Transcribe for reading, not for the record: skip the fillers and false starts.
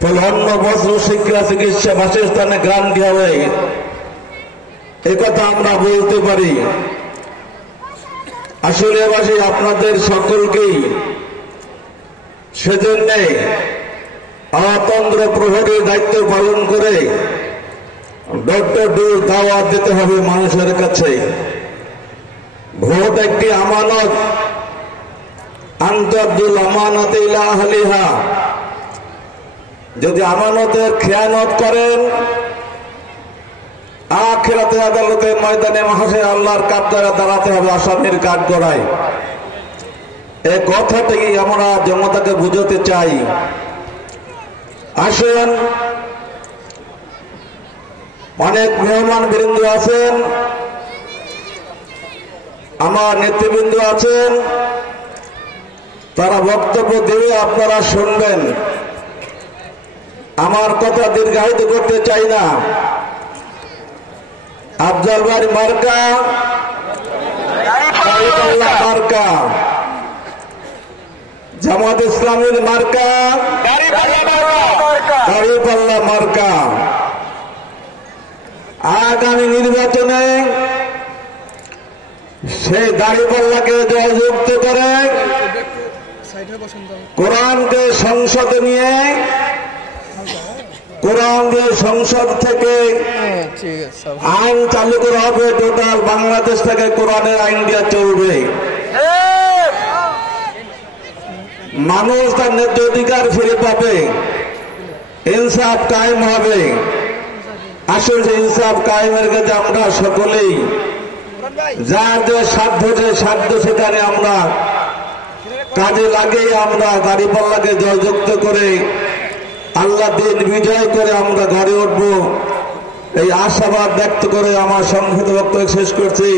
ফলে অন্ন বস্ত্র শিক্ষা চিকিৎসা বাসস্থানে গ্রান্টি হবে, একথা আমরা বলতে পারি। আসলে আপনাদের সকলকেই সেজন্য অতন্ত্র প্রহরীর দায়িত্ব পালন করে ডক্টর ডোজ দাওয়াত দিতে হবে মানুষের কাছে। ভোট একটি আমানত, আনতাদুল আমানাত ইলা আহলিহা। যদি আমানতের খেয়ানত করেন, আখিরাতে আদালতের ময়দানে মাহশরে আল্লাহর কাঠগড়ায় দাঁড়াতে হবে, আসামির কাঠগড়ায়। এই কথাটাই আমরা জনতাকে বুঝাতে চাই। আসেন, অনেক মেহমান বৃন্দ আছেন, আমার নেতৃবৃন্দ আছেন, তারা বক্তব্য দেবে, আপনারা শুনবেন। আমার কথা দীর্ঘায়িত করতে চাই না। আফজাল বাড়ি মার্কা, মার্কা, জামাত ইসলামের মার্কা, দাঁড়িপাল্লা মার্কা। আগামী নির্বাচনে সেই দাঁড়িপাল্লাকে জয়যুক্ত করে কোরআনকে সংসদে নিয়ে, কোরআনকে সংসদ থেকে আইন চালু করা হবে। টোটাল বাংলাদেশ থেকে কোরআনের আইন দিয়ে চলবে। মানুষ তার ন্যায্য অধিকার ফিরে পাবে, ইনসাফ কায়েম হবে। আসলে ইনসাফ কায়েমের কাছে আমরা সকলেই যার যে সাধ্য সেখানে আমরা কাজে লাগে। আমরা দাঁড়িপাল্লাকে জয়যুক্ত করে আল্লাহ দিন বিজয় করে আমরা ঘরে উঠবো, এই আশাবাদ ব্যক্ত করে আমার সংক্ষিপ্ত বক্তব্য শেষ করছি।